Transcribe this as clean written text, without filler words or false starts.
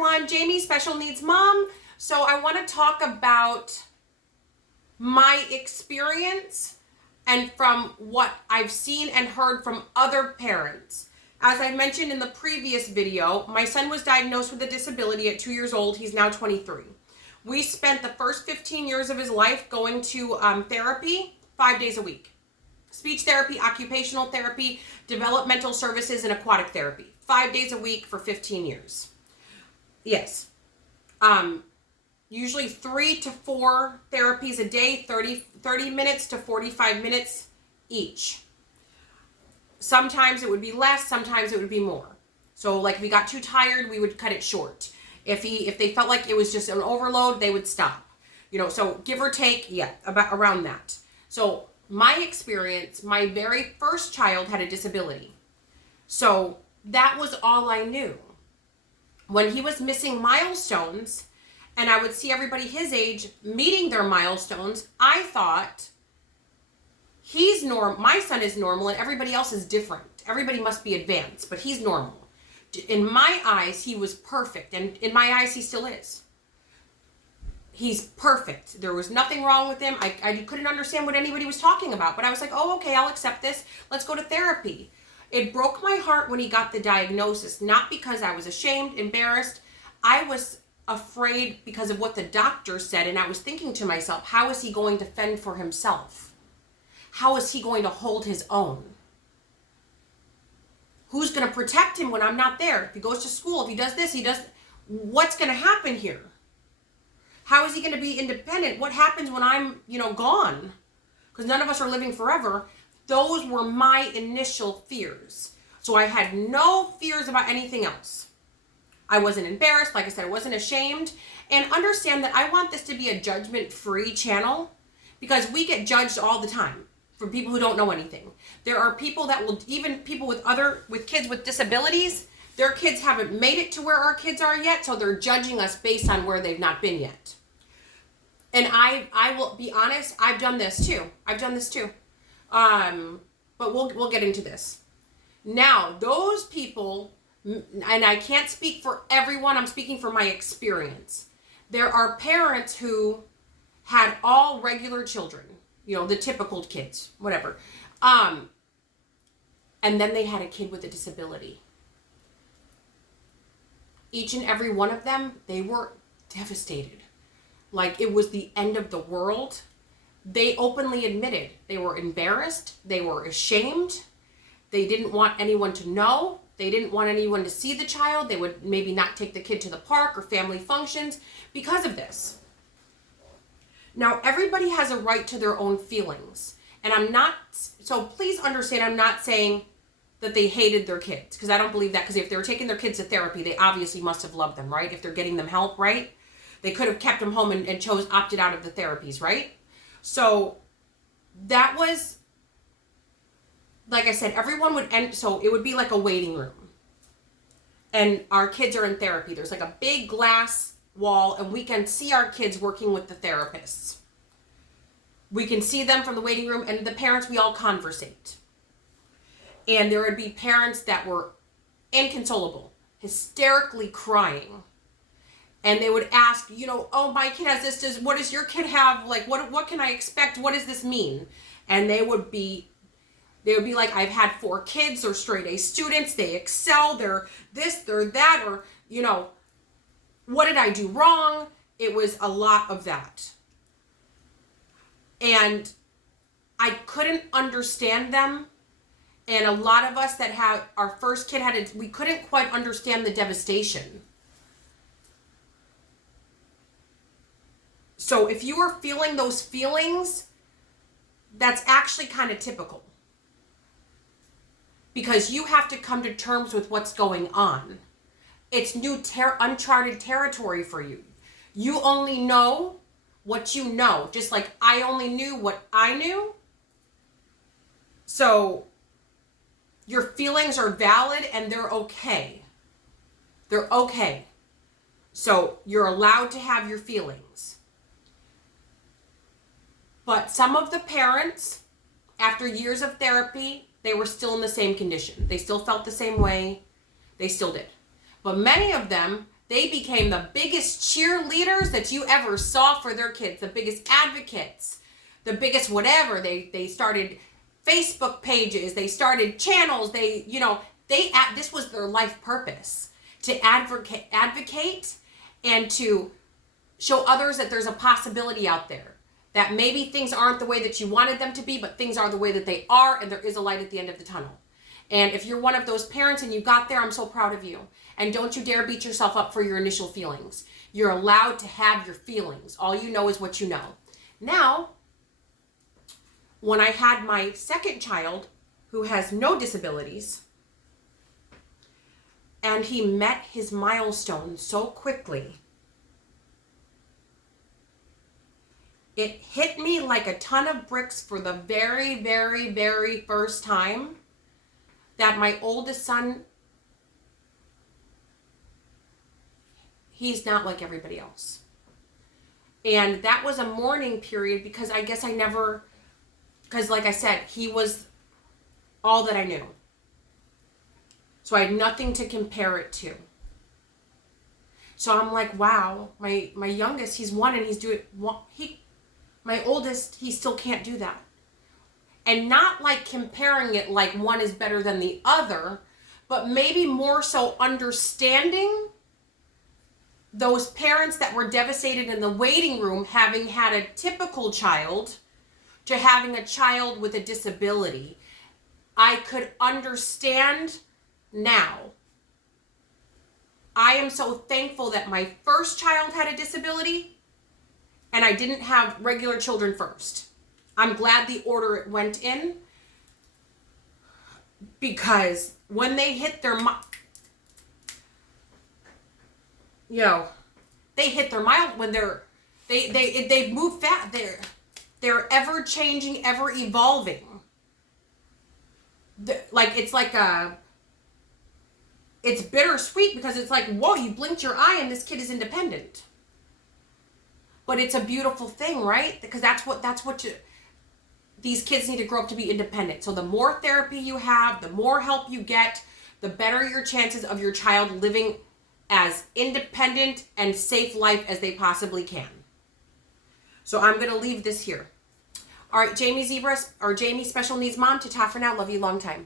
everyone, Jamie, Special Needs Mom. So I want to talk about my experience and from what I've seen and heard from other parents. As I mentioned in the previous video, my son was diagnosed with a disability at 2 years old. He's now 23. We spent the first 15 years of his life going to therapy 5 days a week. Speech therapy, occupational therapy, developmental services, and aquatic therapy. 5 days a week for 15 years. Yes. Usually 3 to 4 therapies a day, 30 minutes to 45 minutes each. Sometimes it would be less, sometimes it would be more. So like if we got too tired, we would cut it short. If they felt like it was just an overload, they would stop. So give or take, about around that. So my experience, my very first child had a disability. So that was all I knew. When he was missing milestones, and I would see everybody his age meeting their milestones, I thought my son is normal and everybody else is different. Everybody must be advanced, but he's normal. In my eyes, he was perfect, and in my eyes, he still is. He's perfect. There was nothing wrong with him. I couldn't understand what anybody was talking about, but I was like, oh, okay, I'll accept this. Let's go to therapy. It broke my heart when he got the diagnosis, not because I was ashamed, embarrassed. I was afraid because of what the doctor said, and I was thinking to myself, how is he going to fend for himself? How is he going to hold his own? Who's going to protect him when I'm not there? If he goes to school, if he does this, what's going to happen here? How is he going to be independent? What happens when I'm, gone? Because none of us are living forever. Those were my initial fears. So I had no fears about anything else. I wasn't embarrassed. Like I said, I wasn't ashamed. And understand that I want this to be a judgment-free channel, because we get judged all the time from people who don't know anything. There are people that will, even people with kids with disabilities, their kids haven't made it to where our kids are yet, so they're judging us based on where they've not been yet. And I will be honest, I've done this too. But we'll get into this. Now, those people, and I can't speak for everyone, I'm speaking for my experience. There are parents who had all regular children, the typical kids, whatever. And then they had a kid with a disability. Each and every one of them, they were devastated. Like it was the end of the world. They openly admitted they were embarrassed. They were ashamed. They didn't want anyone to know. They didn't want anyone to see the child. They would maybe not take the kid to the park or family functions because of this. Now, everybody has a right to their own feelings. And so please understand, I'm not saying that they hated their kids, because I don't believe that, because if they were taking their kids to therapy, they obviously must have loved them, right? If they're getting them help, right? They could have kept them home and opted out of the therapies, right? So that was, like I said, everyone would end, so it would be like a waiting room. And our kids are in therapy. There's like a big glass wall, and we can see our kids working with the therapists. We can see them from the waiting room, and the parents, we all conversate. And there would be parents that were inconsolable, hysterically crying. And they would ask, oh, my kid has this, what does your kid have? Like, what can I expect? What does this mean? And they would be like, I've had 4 kids, they're straight A students, they excel, they're this, they're that, or, what did I do wrong? It was a lot of that. And I couldn't understand them. And a lot of us that had our first kid we couldn't quite understand the devastation. So if you are feeling those feelings, that's actually kind of typical. Because you have to come to terms with what's going on. It's new uncharted territory for you. You only know what you know, just like I only knew what I knew. So your feelings are valid and they're okay. They're okay. So you're allowed to have your feelings. But some of the parents, after years of therapy, they were still in the same condition. They still felt the same way. They still did. But many of them, They became the biggest cheerleaders that you ever saw for their kids, the biggest advocates, the biggest whatever. They started Facebook pages, they started channels, this was their life purpose, to advocate and to show others that there's a possibility out there, that maybe things aren't the way that you wanted them to be, but things are the way that they are, and there is a light at the end of the tunnel. And if you're one of those parents and you got there, I'm so proud of you. And don't you dare beat yourself up for your initial feelings. You're allowed to have your feelings. All you know is what you know. Now, when I had my second child, who has no disabilities, and he met his milestone so quickly, it hit me like a ton of bricks for the very, very, very first time that my oldest son, he's not like everybody else. And that was a mourning period because I guess because like I said, he was all that I knew. So I had nothing to compare it to. So I'm like, wow, my youngest, he's 1 and he's doing, my oldest, he still can't do that. And not like comparing it like one is better than the other, but maybe more so understanding those parents that were devastated in the waiting room, having had a typical child to having a child with a disability. I could understand now. I am so thankful that my first child had a disability and I didn't have regular children first. I'm glad the order it went in, because when they hit their they hit their mile when they move fast. They're ever changing, ever evolving. It's bittersweet because it's like, whoa, you blinked your eye and this kid is independent. But it's a beautiful thing, right? Because these kids need to grow up to be independent. So the more therapy you have, the more help you get, the better your chances of your child living as independent and safe life as they possibly can. So I'm going to leave this here. All right, Jamie Zebra, or Jamie Special Needs Mom, ta-ta for now. Love you long time.